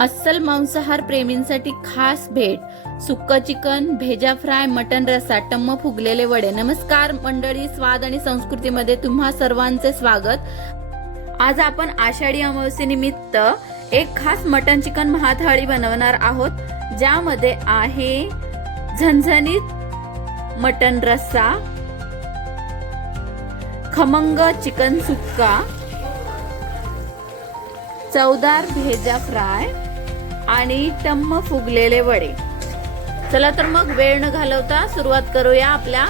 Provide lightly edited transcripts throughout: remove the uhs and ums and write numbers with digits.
अस्सल मांसाहार प्रेमींसाठी खास भेट, सुक्क चिकन, भेजा फ्राय, मटन रस्सा, टम्म फुगलेले वडे. नमस्कार मंडळी, स्वाद आणि संस्कृतीमध्ये तुम्हा सर्वांचे स्वागत. आज आपण आषाढी अमावस्येनिमित्त एक खास मटन चिकन महाथाळी बनवणार आहोत, ज्यामध्ये आहे झणझणीत मटन रस्सा, खमंग चिकन सुक्का, चवदार भेजा फ्राय आणि टम्म फुगलेले वडे. चला तर मग वेळ न घालवता सुरुवात करूया आपल्या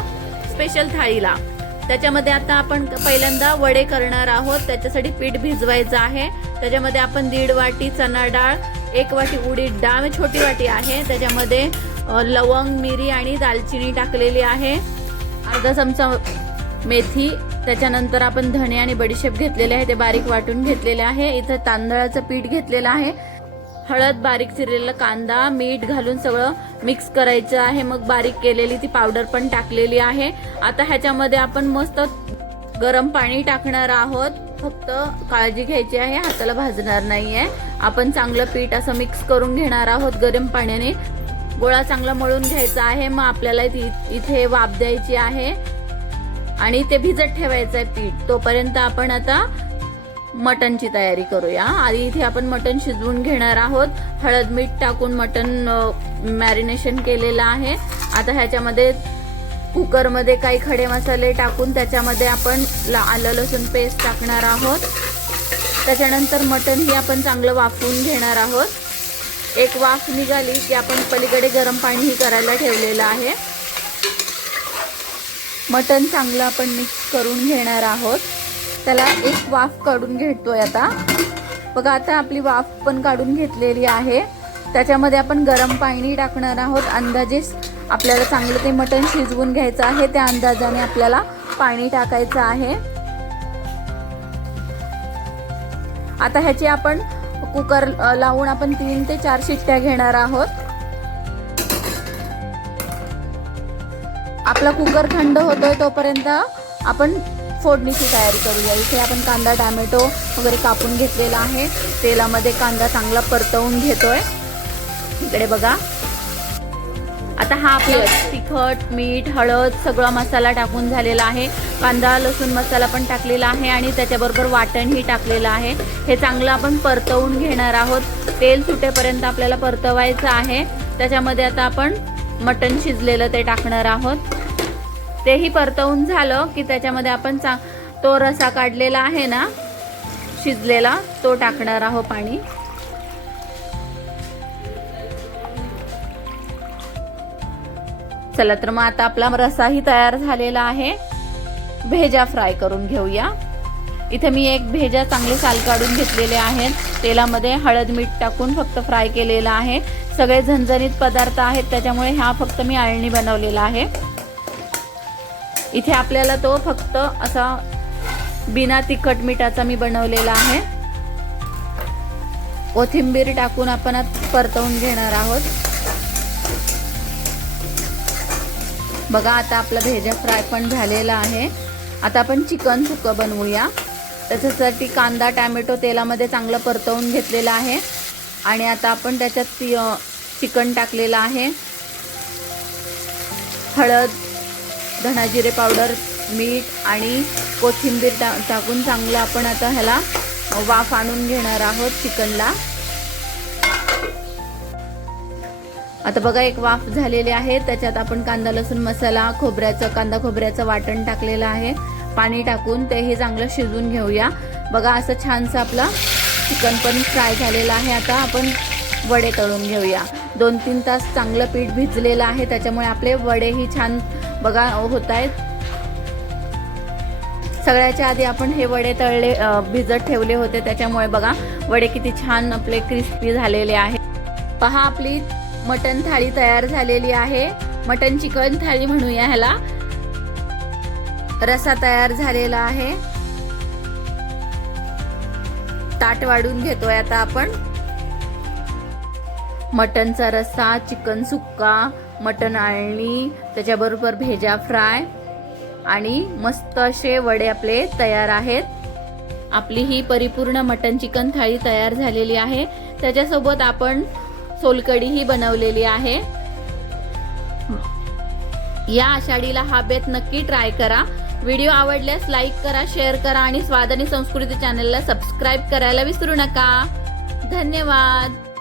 स्पेशल थाळीला. त्याच्यामध्ये आता आपण पहिल्यांदा वडे करणार आहोत. त्याच्यासाठी पीठ भिजवायचं आहे. त्याच्यामध्ये आपण 1.5 वाटी चणा डाळ, 1 वाटी उडीद डाळ, छोटी वाटी आहे, त्याच्यामध्ये लवंग, मिरी आणि दालचिनी टाकलेली आहे, अर्धा चमचा मेथी, त्याच्यानंतर आपण धणे आणि बडीशेप घेतलेले आहे, ते बारीक वाटून घेतलेले आहे. इथं तांदळाचं पीठ घेतलेलं आहे, हळद, बारीक चिरलेला कांदा, मीठ घालून सगळं मिक्स करायचं आहे. मग बारीक केलेली ती पावडर पण टाकलेली आहे. आता ह्याच्यामध्ये आपण मस्त गरम पाणी टाकणार आहोत. फक्त काळजी घ्यायची आहे, हाताला भाजणार नाहीये. आपण चांगलं पीठ असं मिक्स करून घेणार आहोत गरम पाण्याने. गोळा चांगला मळून घ्यायचा आहे. मग आपल्याला इथे वाफ द्यायची आहे आणि ते भिजत ठेवायचं आहे पीठ. तोपर्यंत आपण आता मटनची तयारी करूया. आधी इथे आपण मटन शिजवून घेणार आहोत. हळद मीठ टाकून मटन मॅरिनेशन केलेलं आहे. आता ह्याच्यामध्ये कुकरमध्ये काही खडे मसाले टाकून त्याच्यामध्ये आपण आलं लसूण पेस्ट टाकणार आहोत. त्याच्यानंतर मटन ही आपण चांगलं वाफवून घेणार आहोत. एक वाफ निघाली की आपण पलीकडे गरम पाणीही करायला ठेवलेलं आहे. मटन चांगलं आपण मिक्स करून घेणार आहोत. त्याला एक वाफ काढून घेतोय आता. बघा आता आपली वाफ पण काढून घेतलेली आहे. त्याच्यामध्ये आपण गरम पाणी टाकणार आहोत. अंदाजे आपल्याला चांगलं ते मटन शिजवून घ्यायचं आहे, त्या अंदाजाने आपल्याला पाणी टाकायचं आहे. आता ह्याची आपण कुकर लावून आपण 3 ते 4 शिट्ट्या घेणार आहोत. आपला कुकर थंड होतोय तोपर्यंत आपण फोडणीची तयारी करूया. इथे आपण कांदा, टोमॅटो वगैरे कापून घेतलेला आहे. तेलामध्ये कांदा चांगला परतवून घेतोय. इकडे बघा, आता हा आपला तिखट, मीठ, हळद सगळा मसाला टाकून झालेला आहे. कांदा, लसूण मसाला पण टाकलेला आहे आणि त्याच्याबरोबर वाटणही टाकलेलं आहे. हे चांगलं आपण परतवून घेणार आहोत. तेल सुटेपर्यंत आपल्याला परतवायचं आहे. त्याच्यामध्ये आता आपण मटण शिजलेलं ते टाकणार आहोत. तेही परतवून झालं की त्याच्यामध्ये आपण तो रसा काढलेला आहे ना शिजलेला, तो टाकणार आहोत पाणी. चला तर मग आता आपला रसाही तयार झालेला आहे. भेजा फ्राय करून घेऊया. इथे मी एक भेजा चांगले साल काढून घेतलेले आहेत. तेलामध्ये हळद मीठ टाकून फक्त फ्राय केलेला आहे. सगळे झणझणीत पदार्थ आहेत, त्याच्यामुळे हा फक्त मी आळणी बनवलेला आहे. इथे आपल्याला तो फक्त असा बिना तिखट मिठाचा मी बनवलेला आहे. कोथिंबीर टाकून आपण परतवून घेणार आहोत. बघा आता आपला भेजा फ्राय पण झालेला आहे. आता आपण चिकन सुक्क बनवूया. त्याच्यासाठी कांदा, टोमॅटो तेलामध्ये चांगलं परतवून घेतलेला आहे आणि आता आपण त्याच्यात चिकन टाकलेलं आहे. हळद, धना जिरे पावडर, मीठ आणि कोथिंबीर टाकून चांगलं आपण आता ह्याला वाफ आणून घेणार आहोत चिकनला. आता बघा एक वाफ झालेली आहे. त्याच्यात आपण कांदा, लसूण मसाला, कांदा खोबऱ्याचं वाटण टाकलेलं आहे. पाणी टाकून तेही चांगलं शिजवून घेऊया. बघा असं छानसं आपलं चिकन पण फ्राय झालेलं आहे. आता आपण वडे तळून घेऊया. 2-3 तास चांगलं पीठ भिजलेलं आहे, त्याच्यामुळे आपले वडेही छान बघा होत आहेत. सगळ्याच्या आधी आपण हे वडे भिजत ठेवले होते, त्याच्यामुळे बघा वडे किती छान आपले क्रिस्पी झालेले आहे. पहा आपली मटन थाळी तयार झालेली आहे. मटन चिकन थाळी म्हणूया ह्याला. रसा तयार झालेला आहे. ताट वाढून घेतोय आता आपण. मटनचा रस्सा, चिकन सुक्का, मटन आळणी, त्याच्याबरोबर भेजा फ्राय आणि मस्त असे वडे आपले तयार आहेत. आपली ही परिपूर्ण मटन चिकन थाळी तयार झालेली आहे। त्याच्यासोबत आपण सोलकढी ही बनवलेली आहे। या आषाढीला हा बेत नक्की ट्राय करा। व्हिडिओ आवडल्यास लाईक करा, शेअर करा आणि स्वाद आणि संस्कृती चॅनलला सबस्क्राईब करायला विसरू नका। धन्यवाद।